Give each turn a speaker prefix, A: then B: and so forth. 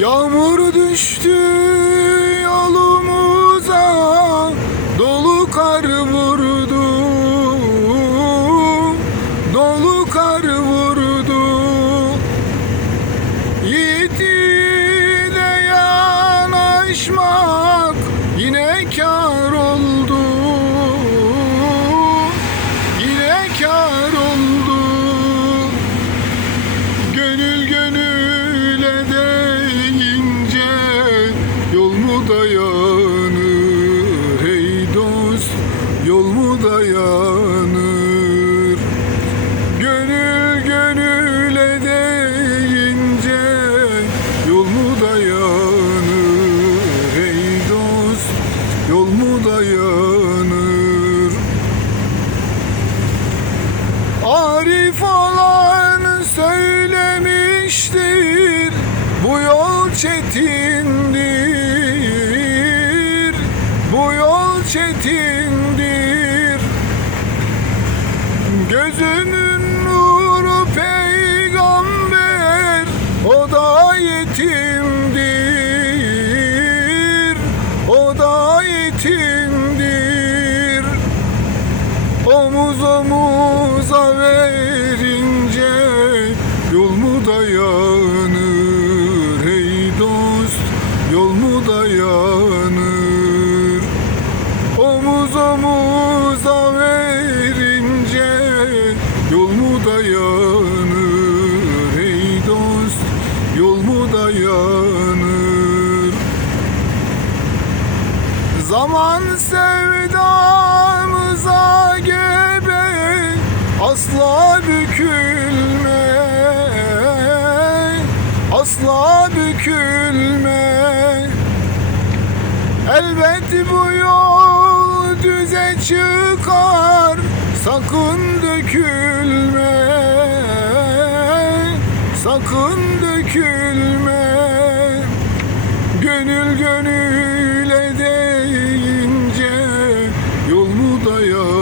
A: Yağmur düştü yolumuza Dolu kar vurdu. Dolu kar vurdu. Yiğitine yanaşmak Yine kar Yol mu dayanır? Arif olan söylemiştir Bu yol çetindir. Bu yol çetindir. Gözümün nuru peygamber O da yetimdir Omuz omuza verince Yol mu dayanır hey dost? Yol mu dayanır Omuz omuza verince Yol mu dayanır hey dost? Yol mu dayanır Zaman sevdamıza dökülme Elbet bu yol düze çıkar. Sakın dökülme. Sakın dökülme. Gönül gönüle değince Yol mu dayan